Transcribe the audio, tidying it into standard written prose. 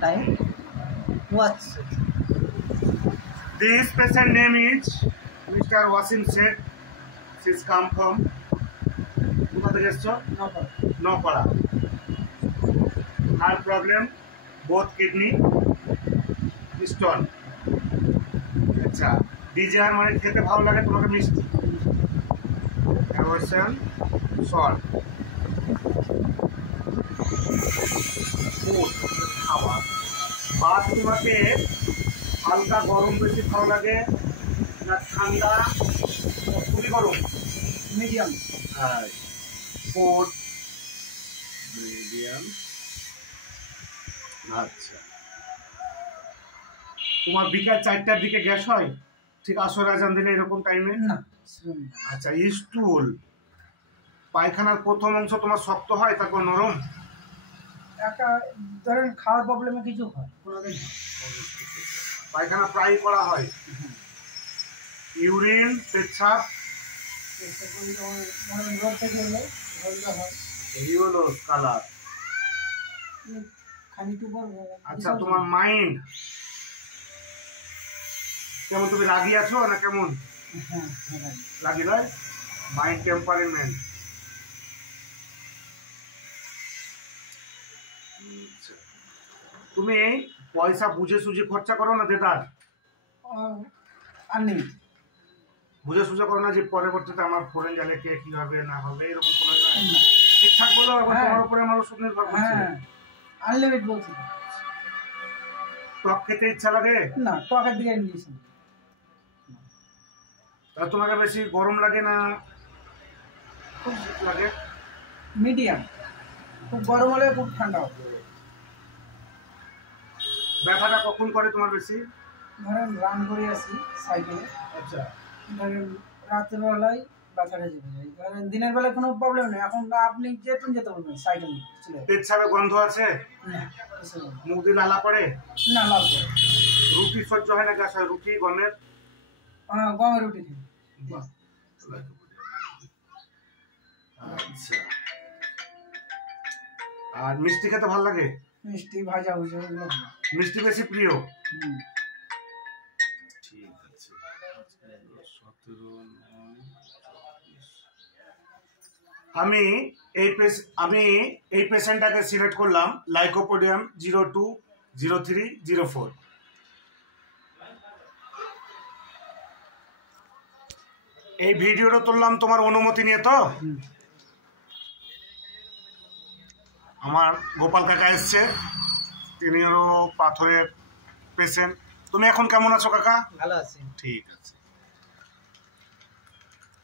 time. Watch. This patient name is Mr. Wasim Sheikh. She's come from Nopara. Her problem, both kidney stone. আচ্ছা desire মানে খেতে ভালো লাগে তোমাকে মিষ্টি অ্যাভয়েশন সল্ট ফুড খাবার ভাত তোমাকে হালকা গরম বেশি ভালো লাগে না ঠান্ডা খুবই গরম Medium. হ্যাঁ ফুড মিডিয়াম আচ্ছা তোমার বিকাল 4টার দিকে গ্যাস হয় ঠিক আসর আজান দিলে এরকম টাইমে না আচ্ছা স্টুল পায়খানার প্রথম অংশ তোমার শক্ত হয় তারপর নরম একটা ধরেন খাওয়ার প্রবলেমে কিছু হয় কোনোদিন পায়খানা প্রায় করা হয় ইউরিন পেচ্ছাপ রোদ থেকে এলে রোদটা হয় ইয়েলো কালার খানিকটু পর আচ্ছা তোমার মাইন্ড কেমন তুমি রাগি আছো না কেমন রাগি নয় মাইন্ড টেম্পারমেন্ট তুমি পয়সা বুঝে সুঝে খরচা করো না দেদার আনলিমিটেড বুঝে সুঝে করো না যে পরবর্তীতে আমার ফোরেন গেলে কে কি হবে না হবে এরকম কোনো ঠিকঠাক বলো আবার তোমার উপরে আমার ওষুধ নির্ভর করছে আনলিমিটেড বলছি টক খেতে ইচ্ছা লাগে না টকের দিকে নিয়েছি তা তোমাকে বেশি গরম লাগে না খুব লাগে মিডিয়াম খুব গরম হলে খুব ঠান্ডা হবে ব্যথাটা কখন করে তোমার বেশি ধরেন রান করে আসি সাইকেলে আচ্ছা ধরেন রাত্রেবেলায় ব্যথাটা চেপে যায় ধরেন দিনের বেলায় কোনো প্রবলেম নেই এখন আপনি যেতে বলবেন সাইকেল নিয়ে পেচ্ছাপে গন্ধ আছে না মুখ দিয়ে লালা করে না লাল করে রুটি সহ্য হয় না গ্যাস হয় রুটি গমের গমের রুটি খাই আচ্ছা আর মিষ্টি খেতে ভালো লাগে মিষ্টি ভাজা ভুজা মিষ্টি বেশি প্রিয় ঠিক আছে আমি এই পেশেন্টটাকে সিলেক্ট করলাম লাইকোপোডিয়াম 020304 এই ভিডিওটা তুললাম তোমার অনুমতি নিয়ে তো আমার গোপাল কাকা এসছে তিনিও পাথরের পেশেন্ট তুমি এখন কেমন আছো কাকা ভালো আছি ঠিক আছে